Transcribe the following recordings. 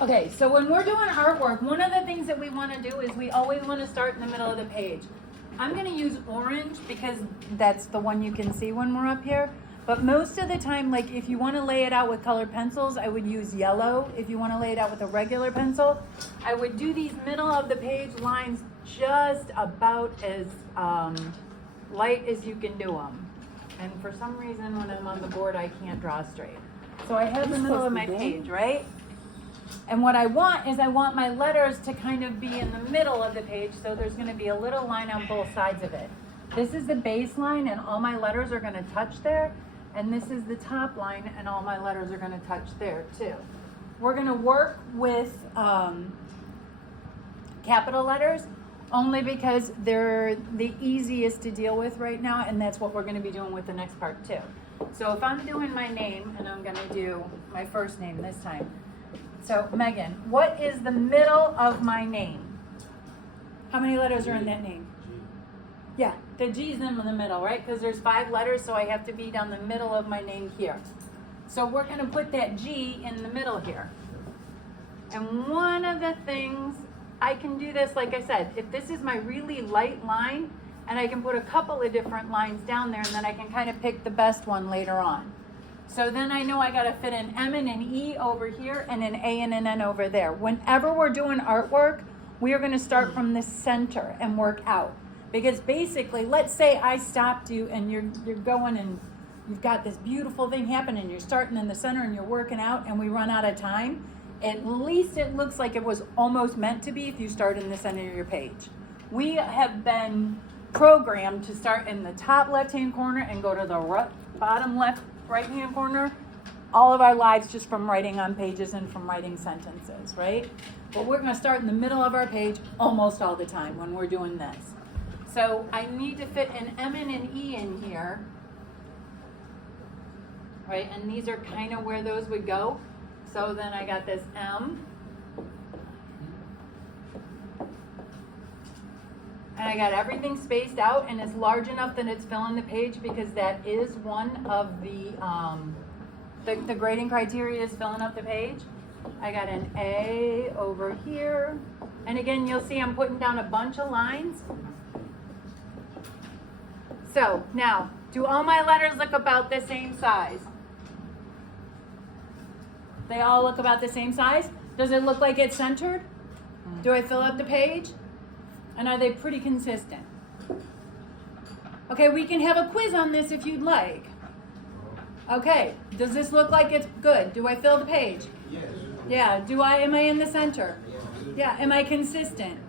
Okay, so when we're doing artwork, one of the things that we want to do is we always want to start in the middle of the page. I'm going to use orange because that's the one you can see when we're up here. But most of the time, like if you want to lay it out with colored pencils, I would use yellow. If you want to lay it out with a regular pencil, I would do these middle of the page lines just about as light as you can do them. And for some reason, when I'm on the board, I can't draw straight. So I have the middle of my page, right? And what I want is I want my letters to kind of be in the middle of the page, so there's going to be a little line on both sides of it. This is the baseline, and all my letters are going to touch there. And this is the top line, and all my letters are going to touch there too. We're going to work with capital letters only because they're the easiest to deal with right now, and that's what we're going to be doing with the next part too. So if I'm doing my name, and I'm going to do my first name this time. So Megan, what is the middle of my name? How many letters are in that name? Yeah, the G's in the middle, right? Because there's 5 letters, so I have to be down the middle of my name here. So we're going to put that G in the middle here. And one of the things, I can do this, like I said, if this is my really light line, and I can put a couple of different lines down there, and then I can kind of pick the best one later on. So then I know I got to fit an M and an E over here, and an A and an N over there. Whenever we're doing artwork, we are going to start from the center and work out. Because basically, let's say I stopped you and you're going and you've got this beautiful thing happening, you're starting in the center and you're working out, and we run out of time. At least it looks like it was almost meant to be if you start in the center of your page. We have been programmed to start in the top left-hand corner and go to the bottom left right-hand corner all of our lives, just from writing on pages and from writing sentences, right? But we're going to start in the middle of our page almost all the time when we're doing this. So I need to fit an M and an E in here, right? And these are kind of where those would go. So then I got this M. And I got everything spaced out, and it's large enough that it's filling the page, because that is one of the grading criteria is filling up the page. I got an A over here. And again, you'll see I'm putting down a bunch of lines. So now, do all my letters look about the same size? They all look about the same size? Does it look like it's centered? Do I fill up the page? And are they pretty consistent? Okay, we can have a quiz on this if you'd like. Okay, does this look like it's good? Do I fill the page? Yes. Yeah, am I in the center? Yeah, am I consistent?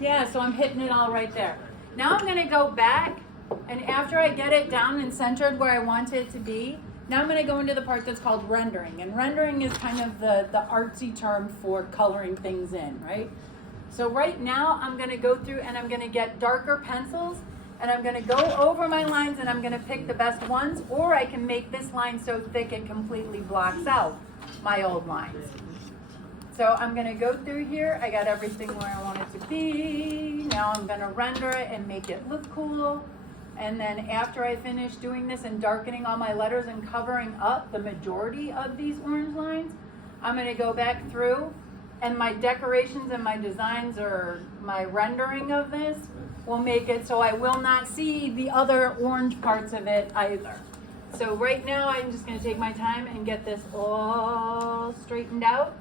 Yeah, so I'm hitting it all right there. Now I'm gonna go back, and after I get it down and centered where I want it to be, now I'm gonna go into the part that's called rendering. And rendering is kind of the artsy term for coloring things in, right? So right now I'm gonna go through and I'm gonna get darker pencils, and I'm gonna go over my lines, and I'm gonna pick the best ones, or I can make this line so thick it completely blocks out my old lines. So I'm gonna go through here. I got everything where I want it to be. Now I'm gonna render it and make it look cool. And then after I finish doing this and darkening all my letters and covering up the majority of these orange lines, I'm gonna go back through, and my decorations and my designs, or my rendering of this, will make it so I will not see the other orange parts of it either. So right now I'm just gonna take my time and get this all straightened out.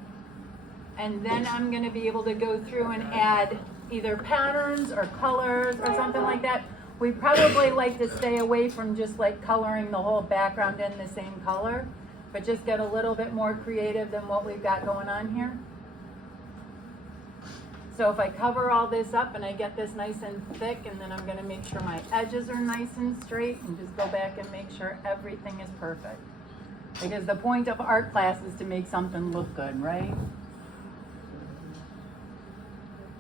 And then I'm gonna be able to go through and add either patterns or colors or something like that. We probably like to stay away from just like coloring the whole background in the same color, but just get a little bit more creative than what we've got going on here. So if I cover all this up and I get this nice and thick, and then I'm gonna make sure my edges are nice and straight, and just go back and make sure everything is perfect. Because the point of art class is to make something look good, right?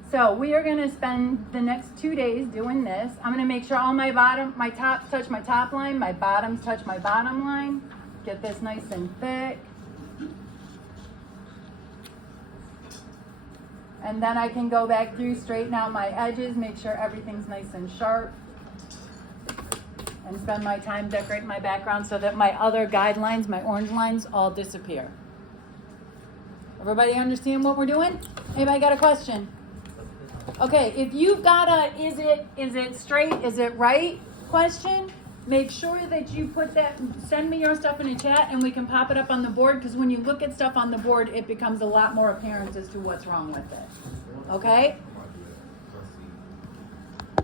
So we are gonna spend the next 2 days doing this. I'm gonna make sure all my tops touch my top line, my bottoms touch my bottom line. Get this nice and thick. And then I can go back through, straighten out my edges, make sure everything's nice and sharp, and spend my time decorating my background so that my other guidelines, my orange lines, all disappear. Everybody understand what we're doing? Anybody got a question? Okay, if you've got a is it straight, is it right question, make sure that you put that, send me your stuff in a chat and we can pop it up on the board, because when you look at stuff on the board, it becomes a lot more apparent as to what's wrong with it. Okay?